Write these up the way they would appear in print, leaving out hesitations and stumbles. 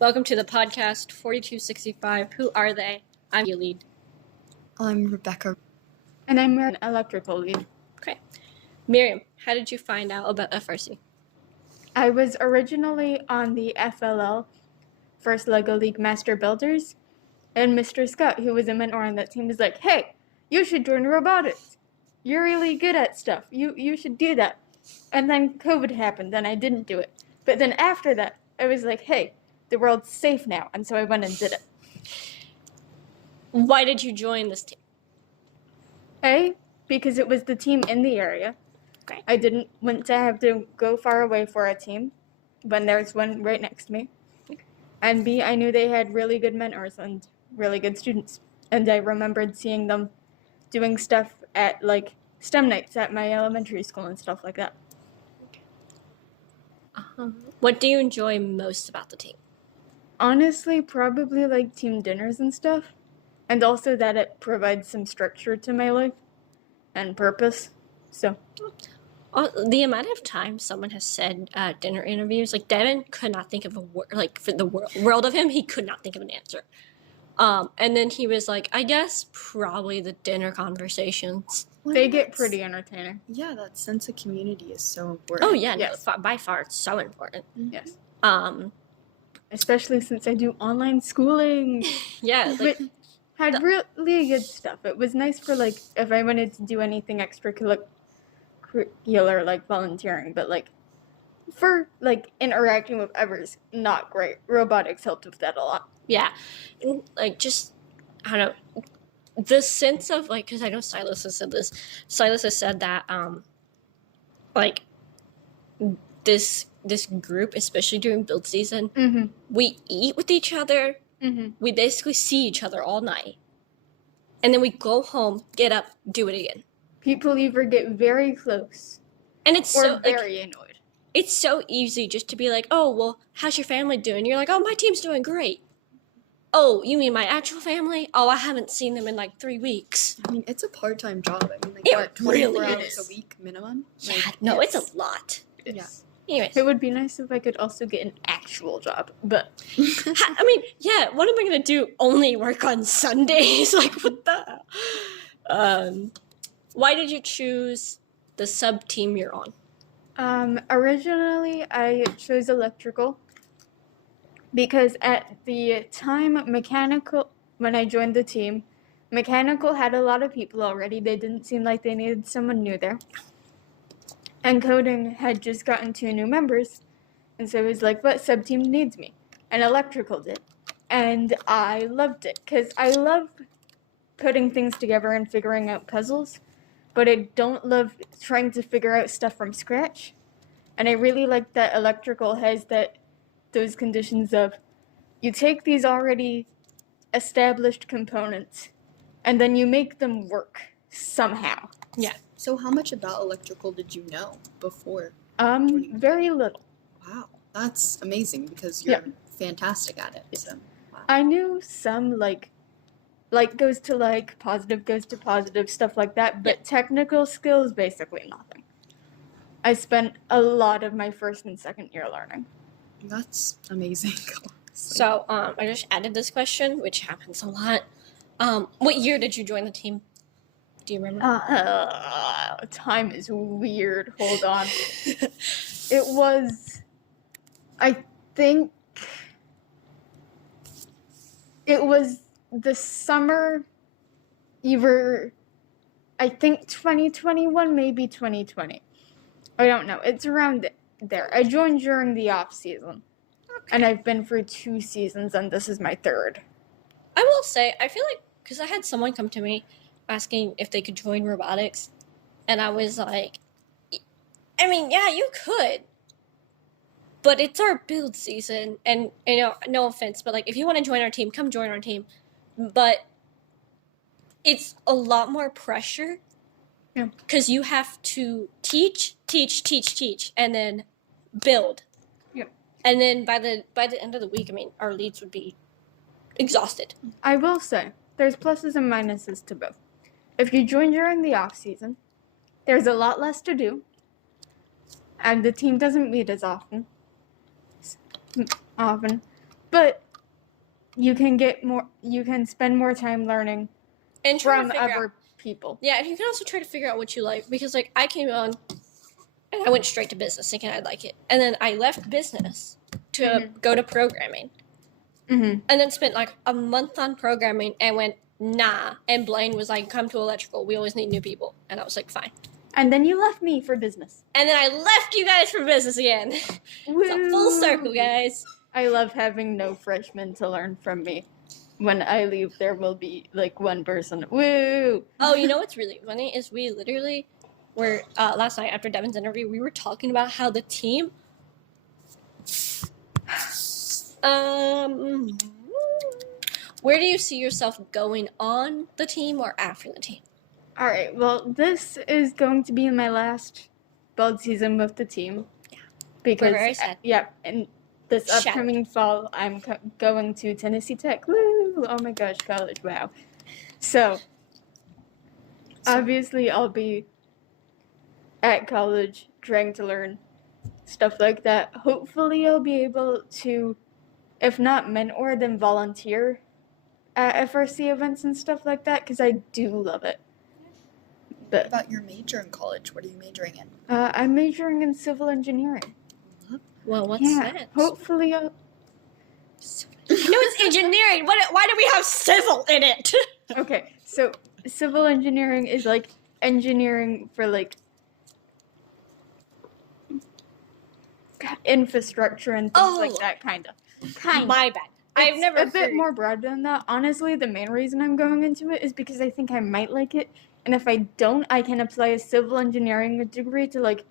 Welcome to the podcast 4265. Who are they? I'm your lead. I'm Rebecca. And I'm an electrical lead. Okay. Miriam, how did you find out about FRC? I was originally on the FLL, First LEGO League Master Builders, and Mr. Scott, who was a mentor on that team, was like, hey, you should join robotics. You're really good at stuff. You should do that. And then COVID happened, and I didn't do it. But then after that, I was like, hey, the world's safe now, and so I went and did it. Why did you join this team? A, because it was the team in the area. Okay. I didn't want to have to go far away for a team when there's one right next to me. And B, I knew they had really good mentors and really good students. And I remembered seeing them doing stuff at, like, STEM nights at my elementary school and stuff like that. What do you enjoy most about the team? Honestly, probably, like, team dinners and stuff. And also that it provides some structure to my life and purpose. So... the amount of times someone has said dinner interviews, like Devin could not think of a word, like for the world of him, he could not think of an answer. And then he was like, I guess probably the dinner conversations. Well, they get pretty entertaining. Yeah, that sense of community is so important. Oh yeah, yes. no, by far it's so important. Yes. Especially since I do online schooling. Yeah, like, but had really good stuff. It was nice for, like, if I wanted to do anything extracurricular, like volunteering, but like for like interacting with others, not great. Robotics helped with that a lot. Yeah, like just I don't know the sense of like, because I know Silas has said this. Silas has said that like this group, especially during build season, we eat with each other. We basically see each other all night, and then we go home, get up, do it again. People either get very close, and it's or so very annoyed. It's so easy just to be like, "Oh, well, how's your family doing?" You're like, "Oh, my team's doing great." Oh, you mean my actual family? Oh, I haven't seen them in like 3 weeks. I mean, it's a part-time job. I mean, like, It what, 24 really hours is. a week minimum? Yeah, Like, no, it's a lot. Yeah. Anyways, It would be nice if I could also get an actual job, but I mean, yeah. What am I gonna do? Only work on Sundays? Like, what the? Why did you choose the sub team you're on? Originally I chose electrical because at the time when I joined the team, mechanical had a lot of people already. They didn't seem like they needed someone new there. And coding had just gotten 2 new members. And so it was like, what sub-team needs me? And electrical did. And I loved it because I love putting things together and figuring out puzzles. But I don't love trying to figure out stuff from scratch. And I really like that electrical has those conditions of you take these already established components and then you make them work somehow. Yeah. So how much about electrical did you know before? Very little. Wow, that's amazing because you're fantastic at it. So, wow. I knew some like goes to like, positive goes to positive, stuff like that, but technical skills, basically nothing. I spent a lot of my first and second year learning. That's amazing. So, I just added this question, which happens a lot. What year did you join the team? Do you remember? Time is weird. Hold on. It was, I think, it was the summer, either, I think 2021, maybe 2020. I don't know. It's around there. I joined during the off season. Okay. And I've been for 2 seasons, and this is my 3rd. I will say, I feel like, because I had someone come to me asking if they could join robotics, and I was like, I mean, yeah, you could, but it's our build season, and, you know, no offense, but, like, if you want to join our team, come join our team, but it's a lot more pressure, because you have to teach, and then build. And then by the end of the week, I mean, our leads would be exhausted. I will say, there's pluses and minuses to both. If you join during the off season, there's a lot less to do, and the team doesn't meet as often. but you can spend more time learning And try to from figure out. other people. Yeah, and you can also try to figure out what you like, because like I came on and I went straight to business thinking I'd like it, and then I left business to go to programming, Mm-hmm. and then spent like a month on programming and went nah, and Blaine was like, come to electrical, we always need new people, and I was like, fine, And then you left me for business. and then I left you guys for business again. It's a full circle, guys. I love having no freshmen to learn from me. When I leave, there will be like one person. Woo! Oh, you know what's really funny is we literally were last night after Devin's interview, we were talking about how the team where do you see yourself going on the team or after the team? All right. Well, this is going to be my last bald season with the team. Yeah. Because We're very sad. and this Shattered. upcoming fall, I'm going to Tennessee Tech. Woo! Oh my gosh, college! Wow. So obviously, I'll be at college trying to learn stuff like that. Hopefully, I'll be able to, if not mentor, then volunteer at FRC events and stuff like that, because I do love it. What But about your major in college? What are you majoring in? I'm majoring in civil engineering. Well, what's Yeah, that? hopefully I'll... No, it's engineering. Why do we have civil in it? Okay, so civil engineering is like engineering for like infrastructure and things like Oh. that, kind of. My bad. I've It's never a bit heard- more broad than that. Honestly, the main reason I'm going into it is because I think I might like it, and if I don't, I can apply a civil engineering degree to like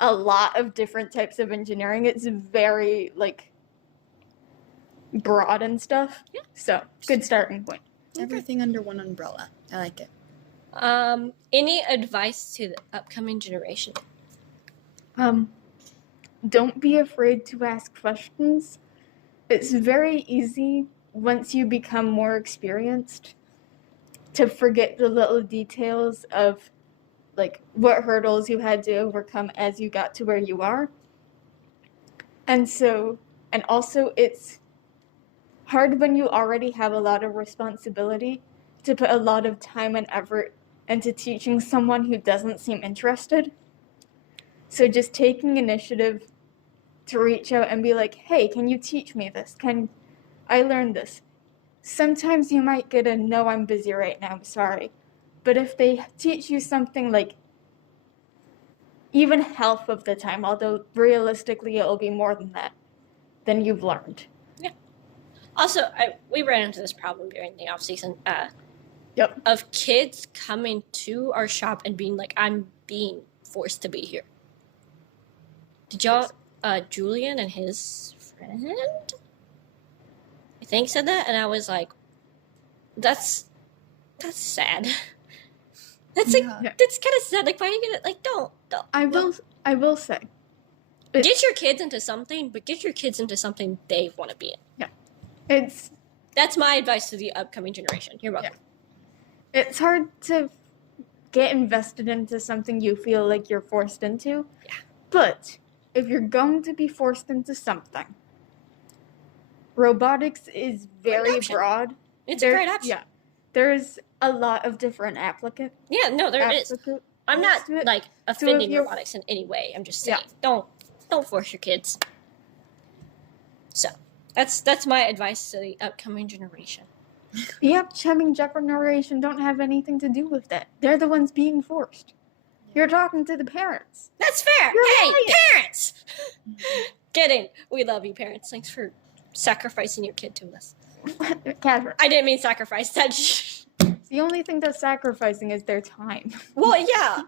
a lot of different types of engineering. It's very like broad and stuff. Yeah. So good starting point. Everything under one umbrella. I like it. Any advice to the upcoming generation? Don't be afraid to ask questions. It's very easy once you become more experienced to forget the little details of like what hurdles you had to overcome as you got to where you are. And also it's hard when you already have a lot of responsibility to put a lot of time and effort into teaching someone who doesn't seem interested. So just taking initiative to reach out and be like, hey, can you teach me this? Can I learn this? Sometimes you might get a no, I'm busy right now, I'm sorry. But if they teach you something like even half of the time, although realistically it'll be more than that, then you've learned. Also, we ran into this problem during the off season. Yep. Of kids coming to our shop and being like, "I'm being forced to be here." Did y'all? Julian and his friend, I think, said that, and I was like, "That's sad. That's like Yeah. that's kind of sad. Like, why are you gonna like? Don't. I will say, Get your kids into something, but get your kids into something they want to be in. it's That's my advice to the upcoming generation. You're welcome. it's hard to get invested into something you feel like you're forced into. Yeah. But if you're going to be forced into something, robotics is very option. broad. It's a great option. Yeah. There's a lot of different applicants. Yeah, no, there is. I'm not to it. like offending you're- robotics in any way. I'm just saying, Yeah. don't force your kids. So that's my advice to the upcoming generation. The upcoming generation don't have anything to do with that. They're the ones being forced. You're talking to the parents. That's fair. You're Hey, right. parents! Kidding. We love you, parents. Thanks for sacrificing your kid to us. Catherine, I didn't mean sacrifice. That. the only thing they're sacrificing is their time, Well, yeah.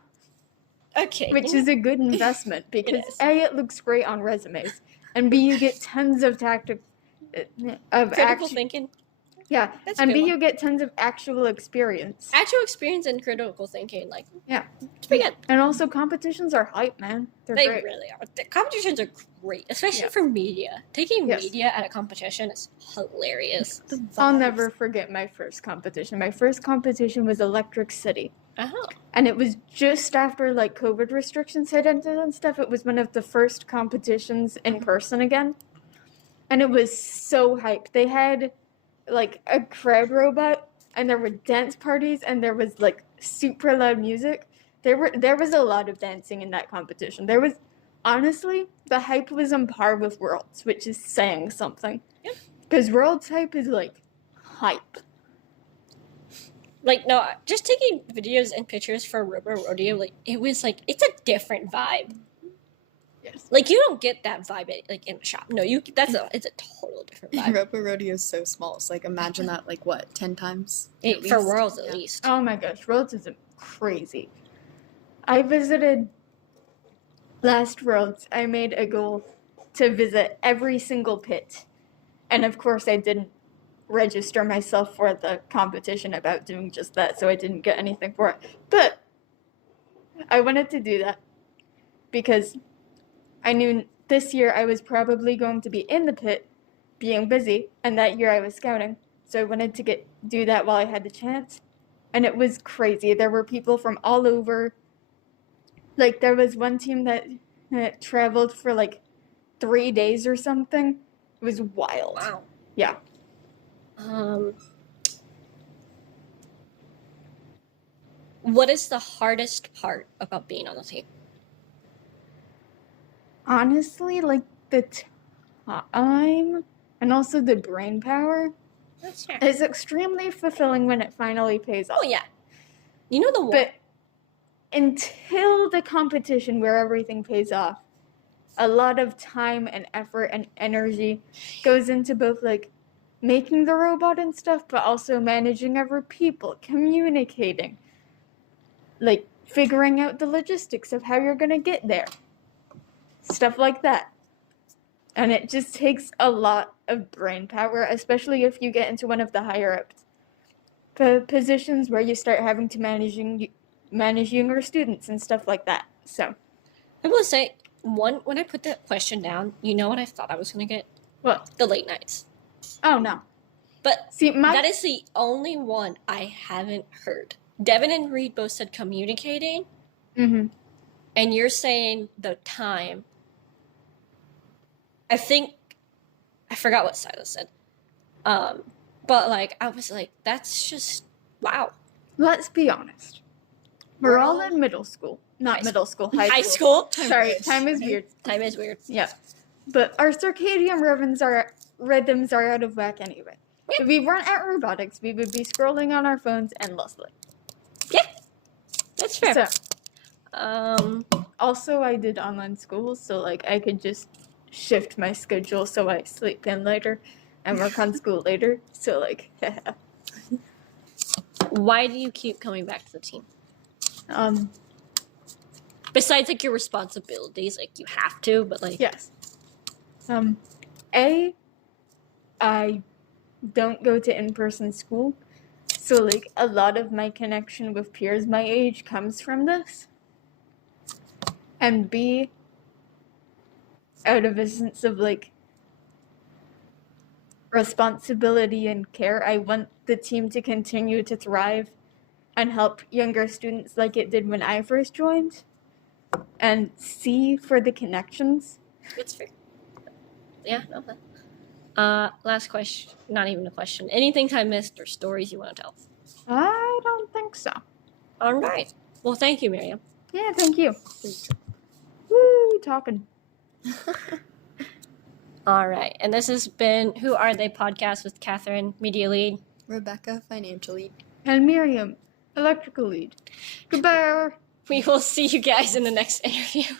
Okay. which is a good investment because is. A, it looks great on resumes, and B, you get tons of critical thinking. Yeah, That's a and good B, one. you get tons of actual experience. Actual experience and critical thinking, like Yeah. it's pretty good. And also, competitions are hype, man. They're They great. really are. The competitions are great, especially Yeah. for media. Taking Yes. media at a competition is hilarious. I'll never forget my first competition. My first competition was Electric City. Oh, And it was just after like COVID restrictions had ended and stuff. It was one of the first competitions in person again. and it was so hype. They had like a crowd robot, and there were dance parties, and there was like super loud music. There was a lot of dancing in that competition. There was, honestly, the hype was on par with Worlds, which is saying something. Yep. Because Worlds hype is like hype. Like, no, just taking videos and pictures for Robo Rodeo, like, it was like, it's a different vibe. Yes. Like, you don't get that vibe in the shop. No, it's a total different vibe. Robo Rodeo is so small. It's like, imagine that, like, what, 10 times? For Worlds, at Yeah. least. Oh my gosh, Worlds is crazy. I visited last Worlds. I made a goal to visit every single pit. And of course, I didn't register myself for the competition about doing just that, so I didn't get anything for it. But I wanted to do that because I knew this year I was probably going to be in the pit being busy, and that year I was scouting. So I wanted to do that while I had the chance. And it was crazy. There were people from all over. Like, there was one team that traveled for like 3 days or something. It was wild. Wow. Yeah. What is the hardest part about being on the team? Honestly, like the time and also the brain power That's fair. is extremely fulfilling when it finally pays off. Oh, yeah. You know the one. But until the competition where everything pays off, a lot of time and effort and energy goes into both like making the robot and stuff, but also managing other people, communicating, like figuring out the logistics of how you're going to get there. Stuff like that. And it just takes a lot of brain power, especially if you get into one of the higher up positions where you start having to manage younger students and stuff like that. So I will say, when I put that question down, you know what I thought I was going to get? what? The late nights. Oh no. But See, that is the only one I haven't heard. Devin and Reed both said communicating, Mm-hmm. and you're saying the time. I forgot what Silas said. But like, I was like, that's just, wow. Let's be honest. We're all in middle school. Not High middle school, High school? Sorry, time is weird. Time is weird. Yeah. But our circadian rhythms are out of whack anyway. If we weren't at robotics, we would be scrolling on our phones endlessly. Yeah, that's fair. So, also, I did online school, so like I could just shift my schedule so I sleep in later and work on school later. So like, Why do you keep coming back to the team? Besides like your responsibilities, like you have to, but like yes. I don't go to in-person school, so like a lot of my connection with peers my age comes from this. And B, out of a sense of like responsibility and care, I want the team to continue to thrive and help younger students like it did when I first joined. And C, for the connections. it's fair. Yeah, no. Last question. Not even a question. Anything I missed or stories you want to tell? I don't think so. All right. Well, thank you, Miriam. Yeah, thank you. Woo, talking. All right. And this has been Who Are They podcast with Catherine, media lead. Rebecca, financial lead. And Miriam, electrical lead. Goodbye. We will see you guys in the next interview.